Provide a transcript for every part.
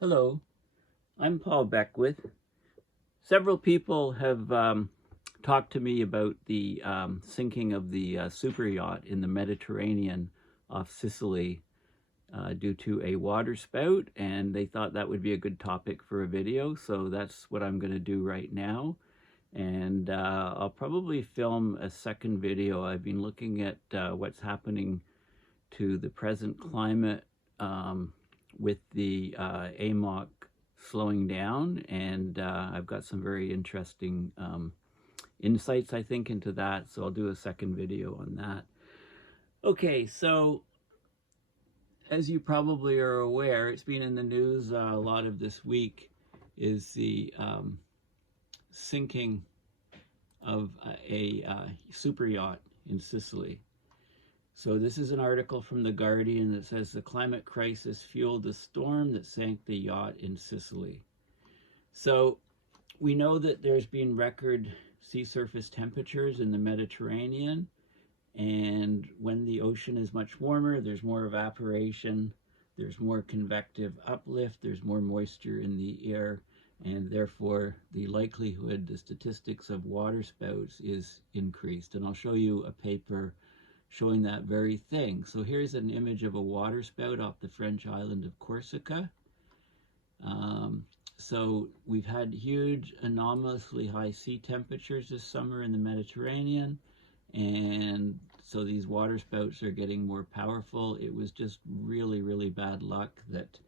Hello, I'm Paul Beckwith. Several people have talked to me about the sinking of the Superyacht in the Mediterranean off Sicily due to a waterspout, and they thought that would be a good topic for a video, so that's what I'm going to do right now. And I'll probably film a second video. I've been looking at what's happening to the present climate with the AMOC slowing down, and I've got some very interesting insights, I think, into that, so I'll do a second video on that. Okay, so as you probably are aware, it's been in the news a lot of this week, is the sinking of a super yacht in Sicily. So this is an article from The Guardian that says the climate crisis fueled the storm that sank the yacht in Sicily. So we know that there's been record sea surface temperatures in the Mediterranean, and when the ocean is much warmer, there's more evaporation, there's more convective uplift, there's more moisture in the air, and therefore the likelihood, the statistics of waterspouts is increased. And I'll show you a paper showing that very thing. So here's an image of a waterspout off the French island of Corsica. So we've had huge, anomalously high sea temperatures this summer in the Mediterranean, and so these waterspouts are getting more powerful. It was just really, really bad luck that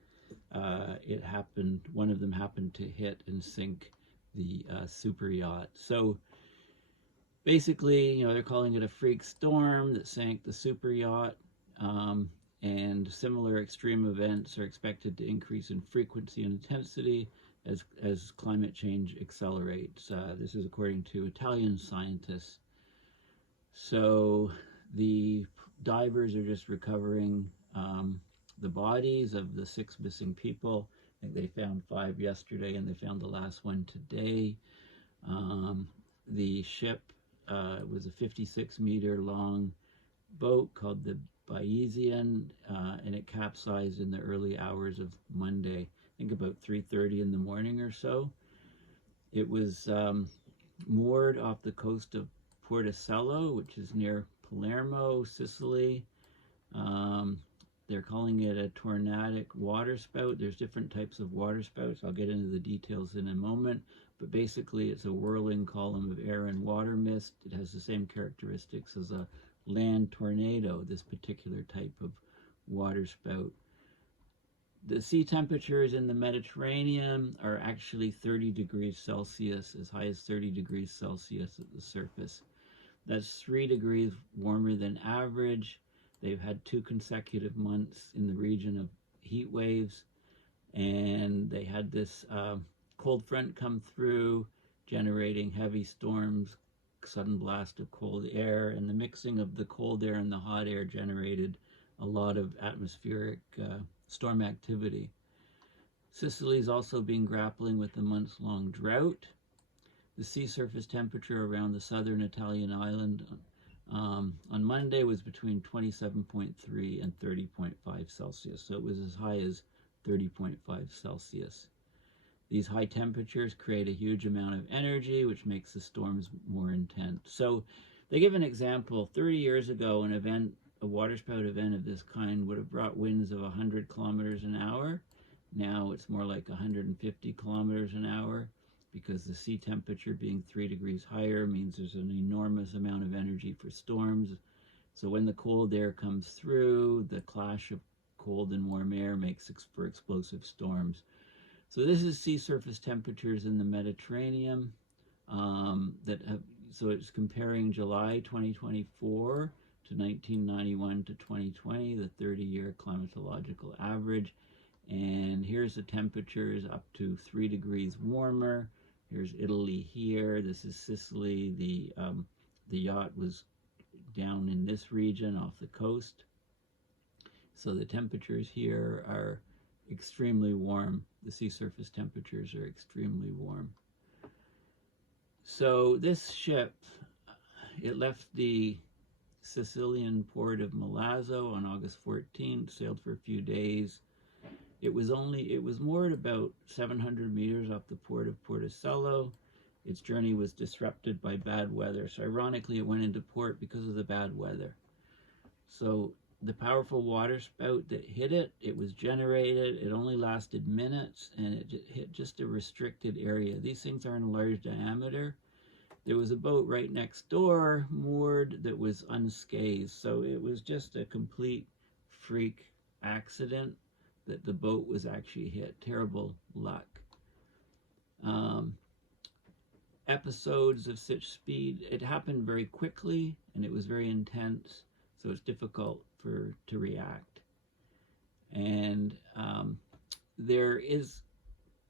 it happened. One of them happened to hit and sink the super yacht. So basically, they're calling it a freak storm that sank the super yacht, and similar extreme events are expected to increase in frequency and intensity as climate change accelerates. This is according to Italian scientists. So the divers are just recovering the bodies of the 6 missing people. I think they found 5 yesterday, and they found the last one today. The ship was a 56-meter long boat called the Bayesian, and it capsized in the early hours of Monday, I think about 3:30 in the morning or so. It was moored off the coast of Porticello, which is near Palermo, Sicily. They're calling it a tornadic waterspout. There's different types of waterspouts. I'll get into the details in a moment, but basically it's a whirling column of air and water mist. It has the same characteristics as a land tornado, this particular type of waterspout. The sea temperatures in the Mediterranean are actually 30 degrees Celsius, as high as 30 degrees Celsius at the surface. That's 3 degrees warmer than average. They've had 2 consecutive months in the region of heat waves, and they had this cold front come through, generating heavy storms, sudden blast of cold air, and the mixing of the cold air and the hot air generated a lot of atmospheric storm activity. Sicily's also been grappling with a months-long drought. The sea surface temperature around the southern Italian island on Monday was between 27.3 and 30.5 Celsius, so it was as high as 30.5 Celsius. These high temperatures create a huge amount of energy, which makes the storms more intense. So they give an example. 30 years ago, a waterspout event of this kind would have brought winds of 100 kilometers an hour. Now it's more like 150 kilometers an hour, because the sea temperature being 3 degrees higher means there's an enormous amount of energy for storms. So when the cold air comes through, the clash of cold and warm air makes for explosive storms. So this is sea surface temperatures in the Mediterranean so it's comparing July 2024 to 1991 to 2020, the 30-year climatological average. And here's the temperatures up to 3 degrees warmer. Here's Italy here. This is Sicily. The yacht was down in this region off the coast. So the temperatures here are extremely warm. The sea surface temperatures are extremely warm. So this ship, it left the Sicilian port of Milazzo on August 14th, sailed for a few days, It was moored about 700 meters off the port of Porticello. Its journey was disrupted by bad weather. So ironically, it went into port because of the bad weather. So the powerful waterspout that hit it, it was generated, it only lasted minutes, and it hit just a restricted area. These things aren't a large diameter. There was a boat right next door, moored, that was unscathed. So it was just a complete freak accident that the boat was actually hit. Terrible luck. Episodes of such speed, it happened very quickly, and it was very intense, so it's difficult to react. And there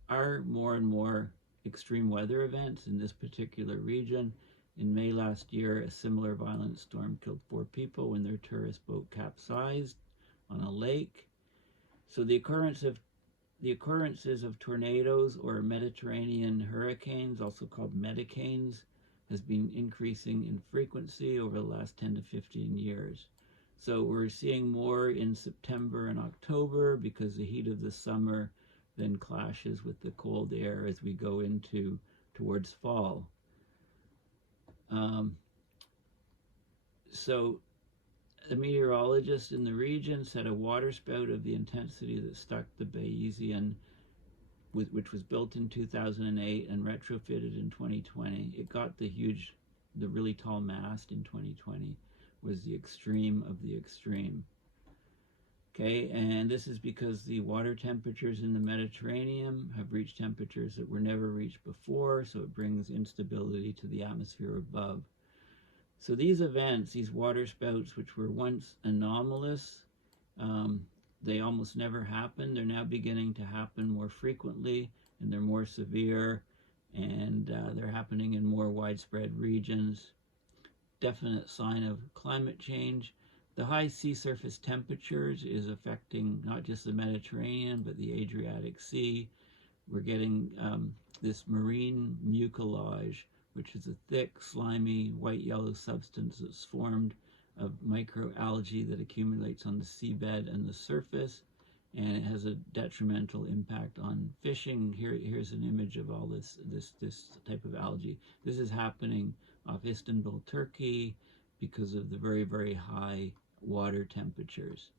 are more and more extreme weather events in this particular region. In May last year, a similar violent storm killed 4 people when their tourist boat capsized on a lake. So the occurrences of tornadoes or Mediterranean hurricanes, also called metacanes, has been increasing in frequency over the last 10 to 15 years. So we're seeing more in September and October because the heat of the summer then clashes with the cold air as we go towards fall. So a meteorologist in the region said a waterspout of the intensity that struck the Bayesian, which was built in 2008 and retrofitted in 2020. It got the really tall mast in 2020, was the extreme of the extreme. Okay, and this is because the water temperatures in the Mediterranean have reached temperatures that were never reached before, so it brings instability to the atmosphere above. So these events, these waterspouts, which were once anomalous, they almost never happened. They're now beginning to happen more frequently, and they're more severe, and they're happening in more widespread regions. Definite sign of climate change. The high sea surface temperatures is affecting not just the Mediterranean, but the Adriatic Sea. We're getting this marine mucilage, which is a thick, slimy, white-yellow substance that's formed of microalgae that accumulates on the seabed and the surface, and it has a detrimental impact on fishing. Here's an image of all this type of algae. This is happening off Istanbul, Turkey, because of the very, very high water temperatures.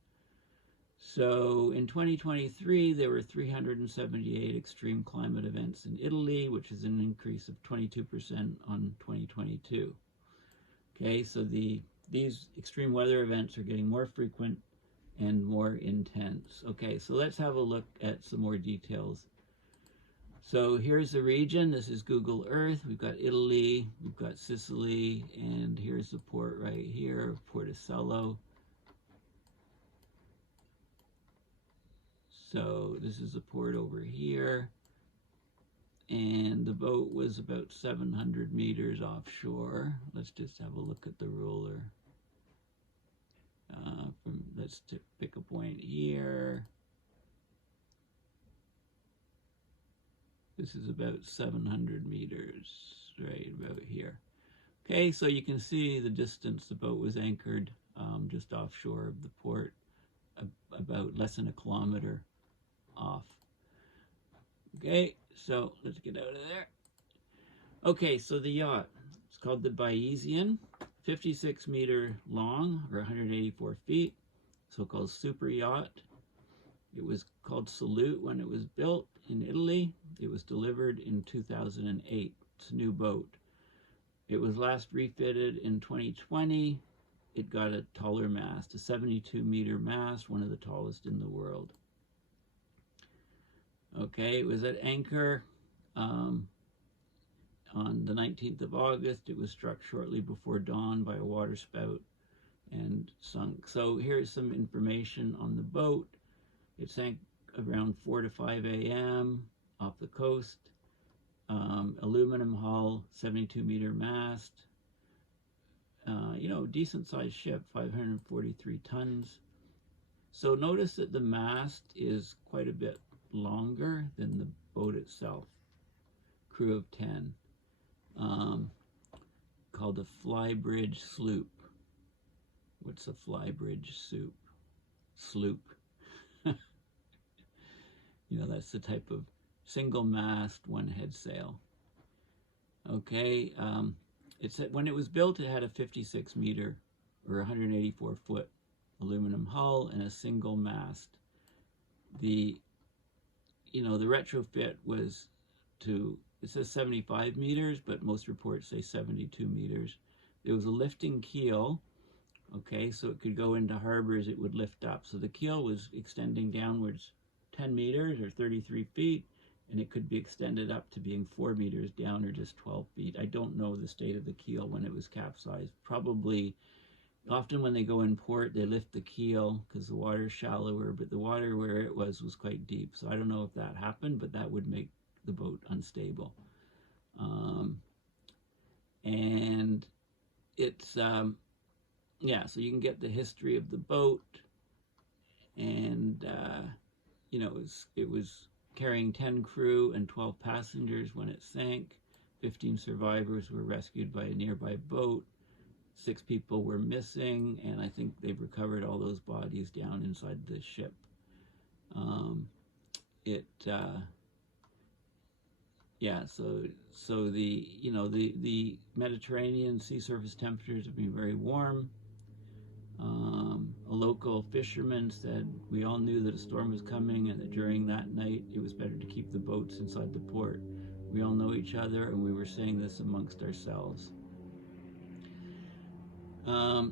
So in 2023, there were 378 extreme climate events in Italy, which is an increase of 22% on 2022. Okay, so these extreme weather events are getting more frequent and more intense. Okay, so let's have a look at some more details. So here's the region. This is Google Earth. We've got Italy, we've got Sicily, and here's the port right here, Porticello. So this is the port over here, and the boat was about 700 meters offshore. Let's just have a look at the ruler. Let's pick a point here. This is about 700 meters, right about here. Okay, so you can see the distance the boat was anchored just offshore of the port, about less than a kilometer off. Okay, so let's get out of there. Okay, so the yacht, it's called the Bayesian, 56 meter long, or 184 feet, so-called Superyacht. It was called Salute when it was built in Italy. It was delivered in 2008. It's a new boat. It was last refitted in 2020. It got a taller mast, a 72 meter mast, one of the tallest in the world. Okay, it was at anchor on the 19th of August. It was struck shortly before dawn by a waterspout and sunk. So here's some information on the boat. It sank around 4 to 5 a.m. off the coast. Aluminum hull, 72 meter mast. Decent sized ship, 543 tons. So notice that the mast is quite a bit longer than the boat itself. Crew of 10. Called a flybridge sloop. What's a flybridge sloop? That's the type of single mast, one head sail. Okay, when it was built, it had a 56 meter or 184 foot aluminum hull and a single mast. The retrofit was to, it says 75 meters, but most reports say 72 meters. There was a lifting keel, okay, so it could go into harbors, it would lift up. So the keel was extending downwards 10 meters or 33 feet, and it could be extended up to being 4 meters down or just 12 feet. I don't know the state of the keel when it was capsized. Probably, often when they go in port, they lift the keel because the water's shallower, but the water where it was quite deep. So I don't know if that happened, but that would make the boat unstable. And it's, yeah, so you can get the history of the boat. And, it was carrying 10 crew and 12 passengers when it sank. 15 survivors were rescued by a nearby boat. 6 people were missing, and I think they've recovered all those bodies down inside the ship. Yeah, so the Mediterranean sea surface temperatures have been very warm. A local fisherman said, "We all knew that a storm was coming and that during that night it was better to keep the boats inside the port. We all know each other and we were saying this amongst ourselves."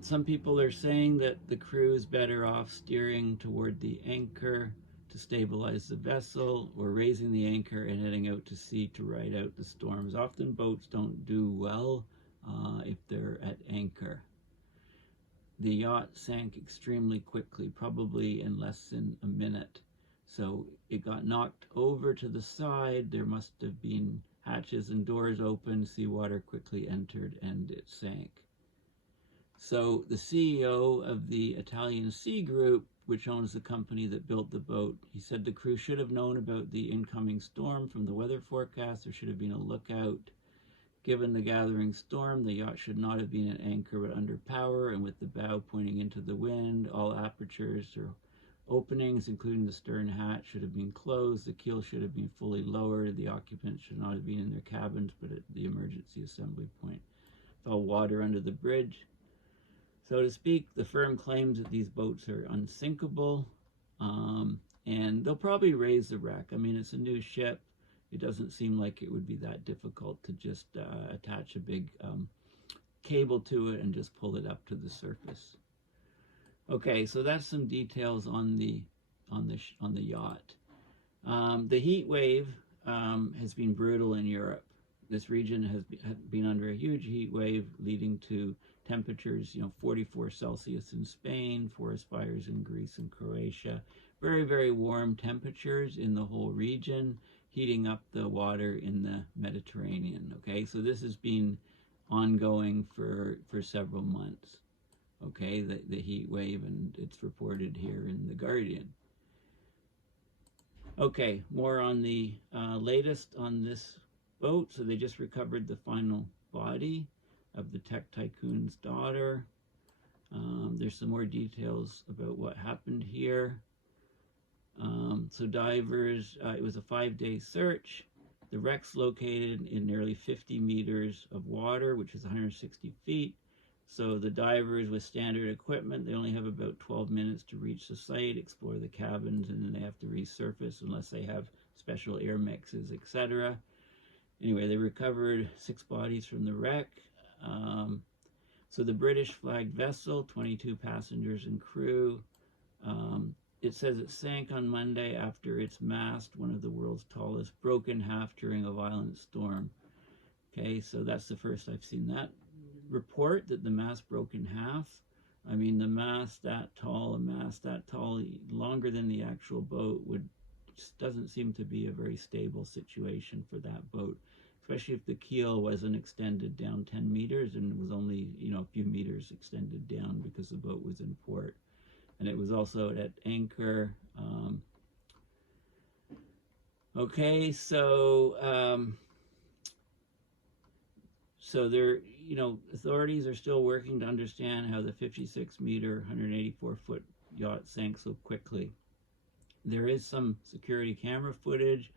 Some people are saying that the crew is better off steering toward the anchor to stabilize the vessel, or raising the anchor and heading out to sea to ride out the storms. Often boats don't do well if they're at anchor. The yacht sank extremely quickly, probably in less than a minute. So it got knocked over to the side. There must have been hatches and doors open. Seawater quickly entered and it sank. So the CEO of the Italian Sea Group, which owns the company that built the boat, he said the crew should have known about the incoming storm from the weather forecast. There should have been a lookout. Given the gathering storm, the yacht should not have been at anchor but under power and with the bow pointing into the wind. All apertures or openings, including the stern hatch, should have been closed. The keel should have been fully lowered. The occupants should not have been in their cabins but at the emergency assembly point. With all water under the bridge, so to speak. The firm claims that these boats are unsinkable, and they'll probably raise the wreck. I mean, it's a new ship. It doesn't seem like it would be that difficult to just attach a big cable to it and just pull it up to the surface. Okay, so that's some details on the yacht. The heat wave has been brutal in Europe. This region has been under a huge heat wave, leading to temperatures, 44 Celsius in Spain, forest fires in Greece and Croatia. Very, very warm temperatures in the whole region, heating up the water in the Mediterranean. Okay, so this has been ongoing for several months. Okay, the heat wave, and it's reported here in The Guardian. Okay, more on the latest on this boat. So they just recovered the final body of the tech tycoon's daughter. There's some more details about what happened here. So divers, it was a 5-day search. The wreck's located in nearly 50 meters of water, which is 160 feet. So the divers with standard equipment, they only have about 12 minutes to reach the site, explore the cabins, and then they have to resurface unless they have special air mixes, etc. Anyway, they recovered 6 bodies from the wreck. So the British flagged vessel, 22 passengers and crew. It says it sank on Monday after its mast, one of the world's tallest, broke in half during a violent storm. Okay, so that's the first I've seen that report, that the mast broke in half. I mean, the mast that tall, a mast that tall, longer than the actual boat, just doesn't seem to be a very stable situation for that boat, especially if the keel wasn't extended down 10 meters and it was only, a few meters extended down because the boat was in port. And it was also at anchor. Okay, so there, authorities are still working to understand how the 56-meter, 184-foot yacht sank so quickly. There is some security camera footage.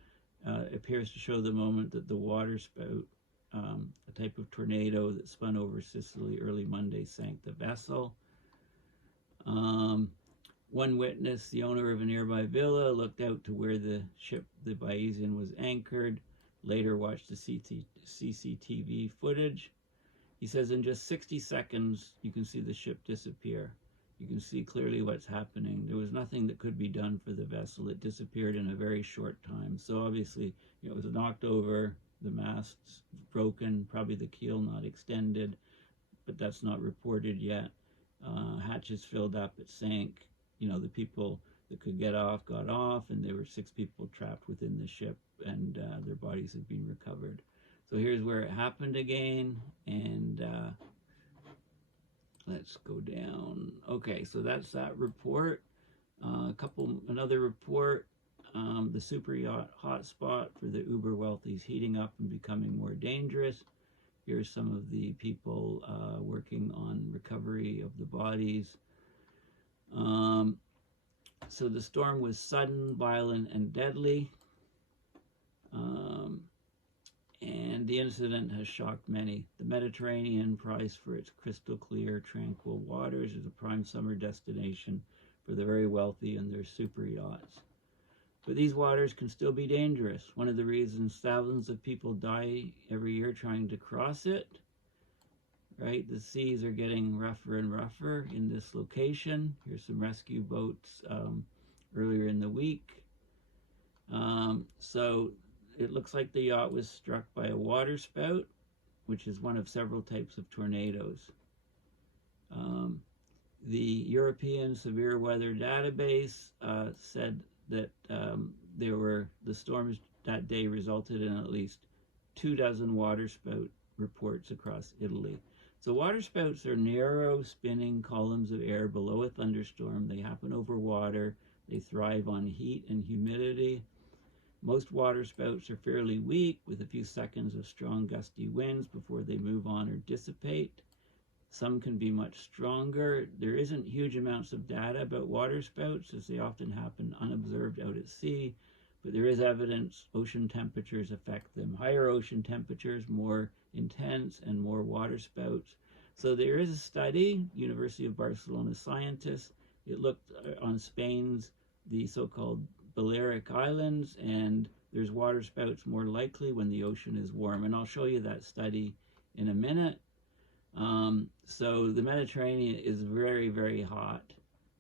It appears to show the moment that the waterspout, a type of tornado that spun over Sicily early Monday, sank the vessel. One witness, the owner of a nearby villa, looked out to where the ship, the Bayesian, was anchored, later watched the CCTV footage. He says in just 60 seconds, you can see the ship disappear. You can see clearly what's happening. There was nothing that could be done for the vessel. It disappeared in a very short time. So obviously, it was knocked over, the masts broken, probably the keel not extended, but that's not reported yet. Hatches filled up, it sank. The people that could get off got off, and there were 6 people trapped within the ship, and their bodies have been recovered. So here's where it happened again, and let's go down. Okay, so that's that report. Another report, the Superyacht hotspot for the uber wealthy is heating up and becoming more dangerous. Here's some of the people working on recovery of the bodies. So the storm was sudden, violent, and deadly. And the incident has shocked many. The Mediterranean, prized for its crystal clear, tranquil waters, is a prime summer destination for the very wealthy and their super yachts. But these waters can still be dangerous. One of the reasons thousands of people die every year trying to cross it, right? The seas are getting rougher and rougher in this location. Here's some rescue boats earlier in the week. So it looks like the yacht was struck by a waterspout, which is one of several types of tornadoes. The European Severe Weather Database said that the storms that day resulted in at least 24 waterspout reports across Italy. So waterspouts are narrow, spinning columns of air below a thunderstorm. They happen over water. They thrive on heat and humidity. Most waterspouts are fairly weak, with a few seconds of strong gusty winds before they move on or dissipate. Some can be much stronger. There isn't huge amounts of data about waterspouts, as they often happen unobserved out at sea, but there is evidence ocean temperatures affect them. Higher ocean temperatures, more intense, and more waterspouts. So there is a study, University of Barcelona scientists. It looked on Spain's, the so-called Balearic Islands, and there's waterspouts more likely when the ocean is warm. And I'll show you that study in a minute. So the Mediterranean is very, very hot.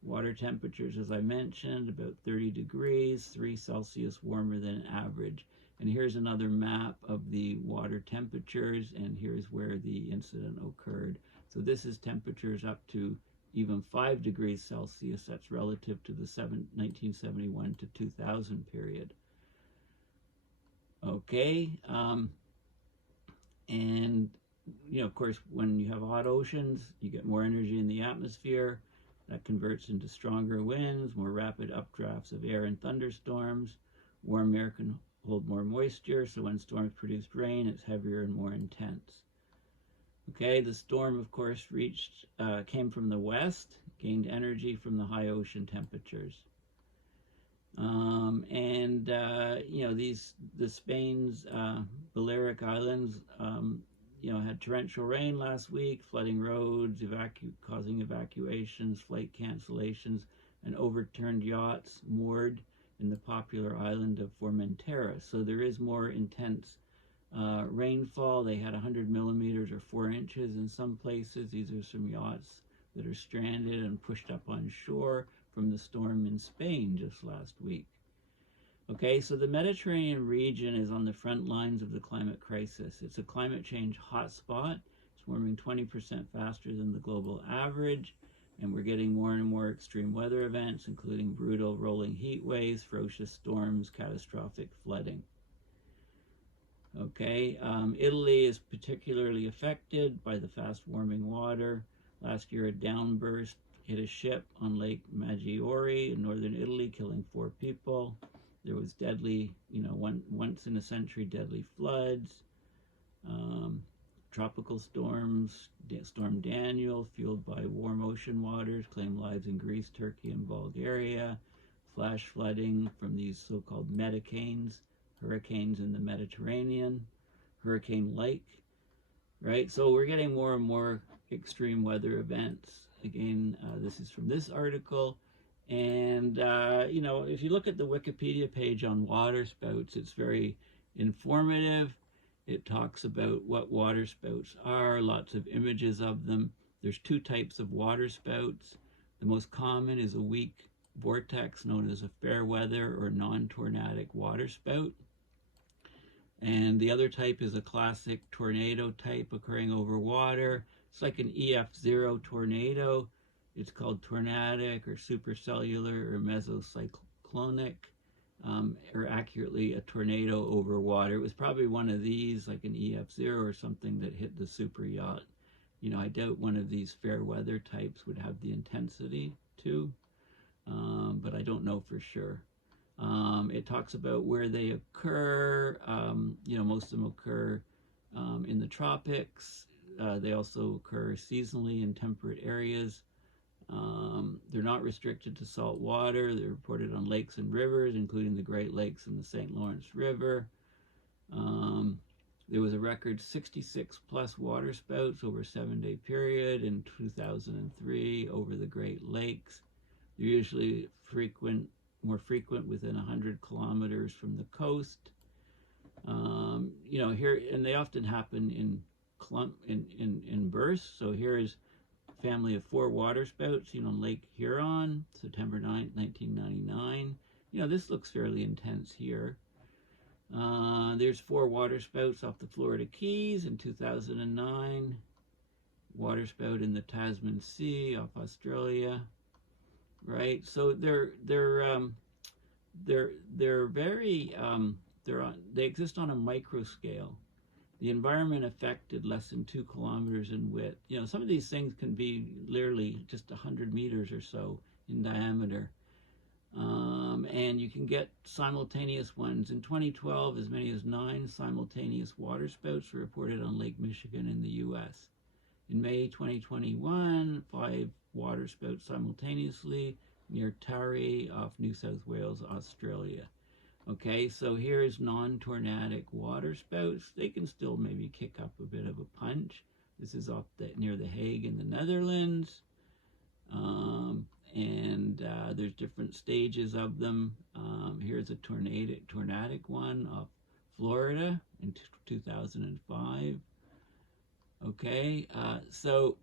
Water temperatures, as I mentioned, about 30 degrees, 3 Celsius warmer than average. And here's another map of the water temperatures, and here's where the incident occurred. So this is temperatures up to even 5 degrees Celsius. That's relative to the 1971 to 2000 period. Okay, and of course, when you have hot oceans, you get more energy in the atmosphere. That converts into stronger winds, more rapid updrafts of air and thunderstorms. Warm air can hold more moisture, so when storms produce rain, it's heavier and more intense. Okay, the storm, of course, came from the west, gained energy from the high ocean temperatures. The Spain's Balearic Islands, had torrential rain last week, flooding roads, causing evacuations, flight cancellations, and overturned yachts moored in the popular island of Formentera. So there is more intense rainfall. They had 100 millimeters or 4 inches in some places. These are some yachts that are stranded and pushed up on shore from the storm in Spain just last week. Okay, so the Mediterranean region is on the front lines of the climate crisis. It's a climate change hotspot. It's warming 20% faster than the global average, and we're getting more and more extreme weather events, including brutal rolling heat waves, ferocious storms, catastrophic flooding. Okay, Italy is particularly affected by the fast warming water. Last year, a downburst hit a ship on Lake Maggiore in northern Italy, killing 4 people. There was deadly, once in a century deadly floods, tropical storms. Storm Daniel, fueled by warm ocean waters, claimed lives in Greece, Turkey, and Bulgaria. flash flooding from these so-called metacanes, hurricanes in the Mediterranean, hurricane Lake, right? So we're getting more and more extreme weather events. Again, this is from this article. And, you know, if you look at the Wikipedia page on waterspouts, it's very informative. It talks about what waterspouts are, lots of images of them. There's two types of waterspouts. The most common is a weak vortex known as a fair weather or non-tornadic waterspout. And the other type is a classic tornado type occurring over water. It's like an EF0 tornado. It's called tornadic or supercellular or mesocyclonic, or accurately a tornado over water. It was probably one of these, like an EF0 or something, that hit the Superyacht. You know, I doubt one of these fair weather types would have the intensity too, but I don't know for sure. It talks about where they occur. You know, most of them occur in the tropics. They also occur seasonally in temperate areas. They're not restricted to salt water. They're reported on lakes and rivers, including the Great Lakes and the St. Lawrence River. There was a record 66 plus waterspouts over a 7-day period in 2003 over the Great Lakes. They're usually more frequent within 100 kilometers from the coast. You know, here, and they often happen in bursts. So here is a family of 4 waterspouts, you know, Lake Huron, September 9th, 1999. You know, this looks fairly intense here. There's 4 waterspouts off the Florida Keys in 2009. Waterspout in the Tasman Sea off Australia. Right, so they exist on a micro scale. The environment affected less than 2 kilometers in width. You know, some of these things can be literally just 100 meters or so in diameter. And you can get simultaneous ones. In 2012, as many as 9 simultaneous waterspouts were reported on Lake Michigan in the US. In May 2021, 5 waterspouts simultaneously near Taree off New South Wales, Australia. Okay, so here's non-tornadic waterspouts. They can still maybe kick up a bit of a punch. This is off near The Hague in the Netherlands. There's different stages of them. Here's a tornadic one off Florida in 2005. Okay, so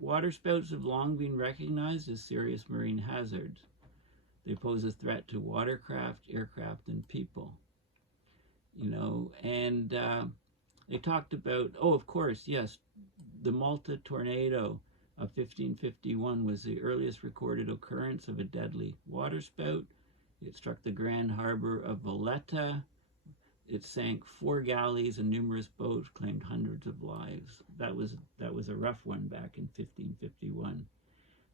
waterspouts have long been recognized as serious marine hazards. They pose a threat to watercraft, aircraft, and people. You know, and they talked about, oh, of course, yes, the Malta tornado of 1551 was the earliest recorded occurrence of a deadly waterspout. It struck the Grand Harbor of Valletta. It sank 4 galleys and numerous boats, claimed hundreds of lives. That was a rough one back in 1551.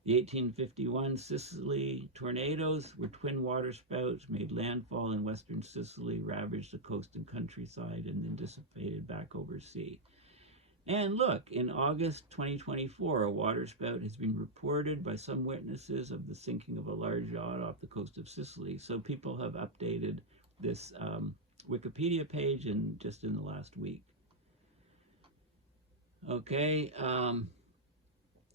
The 1851 Sicily tornadoes were twin waterspouts, made landfall in western Sicily, ravaged the coast and countryside, and then dissipated back over sea. And look, in August 2024, a waterspout has been reported by some witnesses of the sinking of a large yacht off the coast of Sicily. So people have updated this Wikipedia page just in the last week. Okay,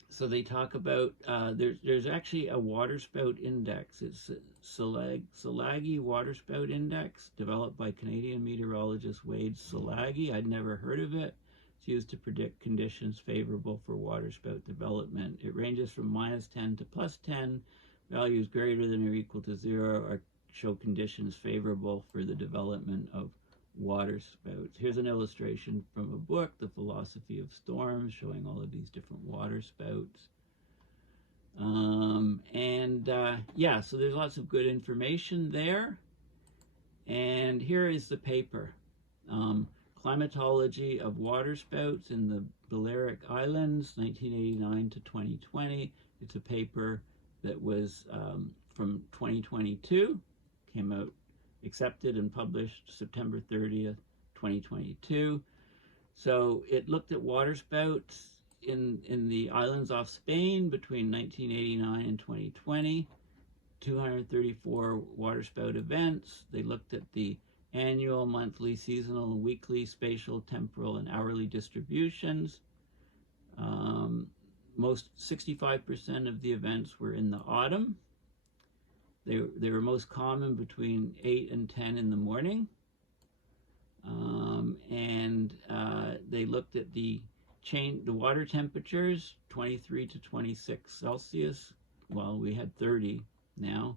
so they talk about, there's actually a waterspout index. It's Scillagy Waterspout Index, developed by Canadian meteorologist Wade Scillagy. I'd never heard of it. It's used to predict conditions favorable for waterspout development. It ranges from -10 to +10. Values greater than or equal to 0 show conditions favorable for the development of waterspouts. Here's an illustration from a book, The Philosophy of Storms, showing all of these different waterspouts. Yeah, so there's lots of good information there. And here is the paper, Climatology of Waterspouts in the Balearic Islands, 1989 to 2020. It's a paper that was from 2022, came out, accepted and published September 30th, 2022. So it looked at waterspouts in the islands off Spain between 1989 and 2020. 234 waterspout events. They looked at the annual, monthly, seasonal, weekly, spatial, temporal, and hourly distributions. Most 65% of the events were in the autumn. They were most common between 8 and 10 in the morning. They looked at the water temperatures, 23 to 26 Celsius. Well, we had 30 now.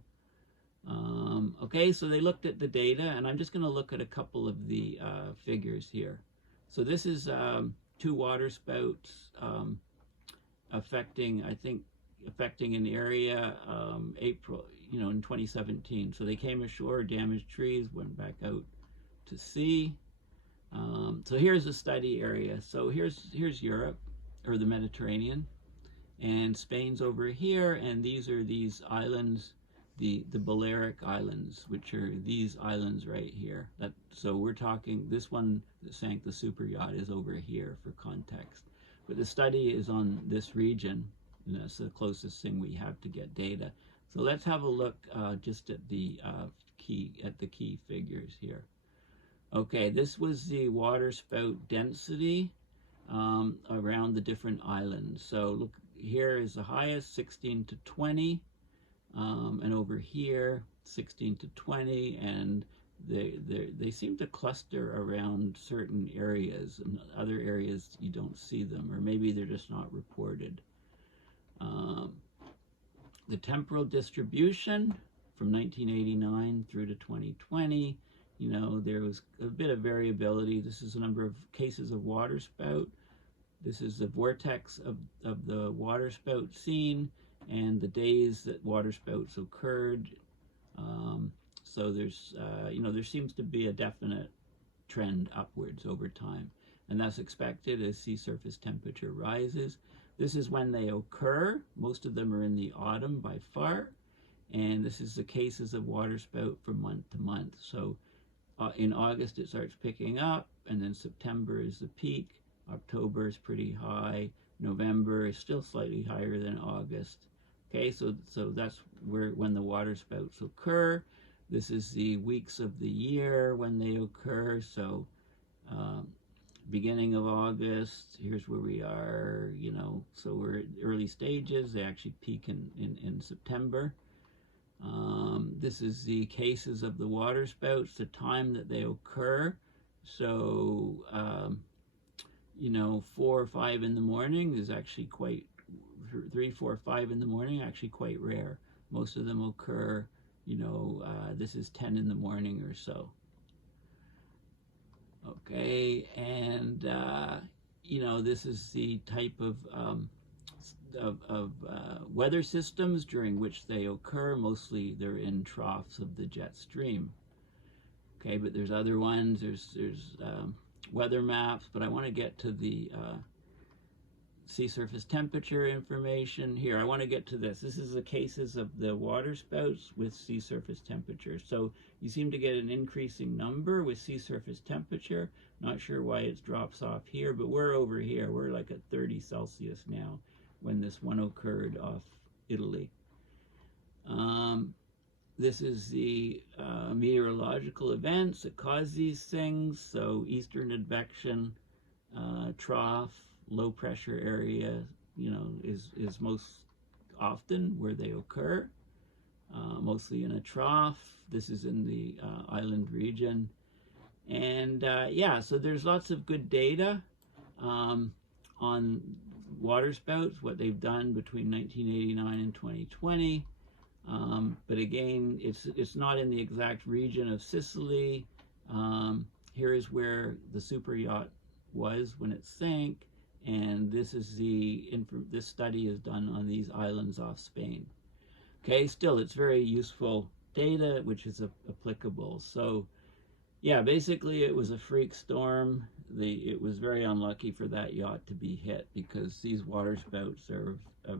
Okay, so they looked at the data, and I'm just going to look at a couple of the figures here. So this is 2 waterspouts affecting an area April, in 2017. So they came ashore, damaged trees, went back out to sea. So here's a study area. So here's Europe, or the Mediterranean, and Spain's over here, and these are these islands, the Balearic Islands, which are these islands right here. So we're talking, this one that sank the Superyacht is over here for context. But the study is on this region, and that's the closest thing we have to get data. So let's have a look just at the key figures here. Okay, this was the waterspout density around the different islands. So look, here is the highest, 16 to 20, and over here, 16 to 20, and they seem to cluster around certain areas, and other areas you don't see them, or maybe they're just not reported. The temporal distribution from 1989 through to 2020, there was a bit of variability. This is the number of cases of waterspout. This is the vortex of the waterspout seen, and the days that waterspouts occurred. So there's, there seems to be a definite trend upwards over time, and that's expected as sea surface temperature rises. This is when they occur. Most of them are in the autumn by far, and this is the cases of waterspout from month to month. So in August it starts picking up, and then September is the peak. October is pretty high. November is still slightly higher than August. Okay, so that's when the waterspouts occur. This is the weeks of the year when they occur. So beginning of August, here's where we are, so we're at early stages. They actually peak in September. This is the cases of the waterspouts, the time that they occur. So 4 or 5 in the morning is actually quite, 3, 4, 5 in the morning, actually quite rare. Most of them occur, this is 10 in the morning or so. Okay, and this is the type of weather systems during which they occur. Mostly they're in troughs of the jet stream. Okay, but there's other ones. There's weather maps, but I want to get to the sea surface temperature information here. I want to get to this. This is the cases of the waterspouts with sea surface temperature. So you seem to get an increasing number with sea surface temperature. Not sure why it drops off here, but we're over here. We're like at 30 Celsius now when this one occurred off Italy. This is the meteorological events that cause these things. So eastern advection, trough, low pressure area, is most often where they occur, mostly in a trough. This is in the island region. And so there's lots of good data on waterspouts, what they've done between 1989 and 2020. But again, it's not in the exact region of Sicily. Here is where the Superyacht was when it sank, and this is this study is done on these islands off Spain. Okay, still it's very useful data which is applicable. So yeah, basically it was a freak storm. It was very unlucky for that yacht to be hit, because these waterspouts are they're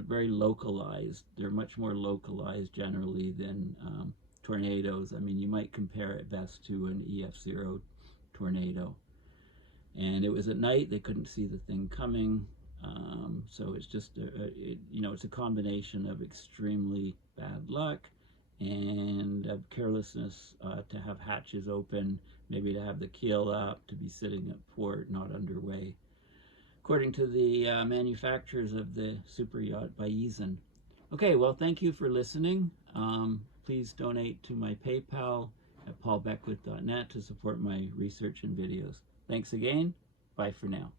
very localized. They're much more localized generally than tornadoes. I mean, you might compare it best to an EF0 tornado. And it was at night, they couldn't see the thing coming. So it's just, it's a combination of extremely bad luck and of carelessness to have hatches open, maybe to have the keel up, to be sitting at port, not underway, according to the manufacturers of the super yacht Bayesian. Okay, well, thank you for listening. Please donate to my PayPal at paulbeckwith.net to support my research and videos. Thanks again. Bye for now.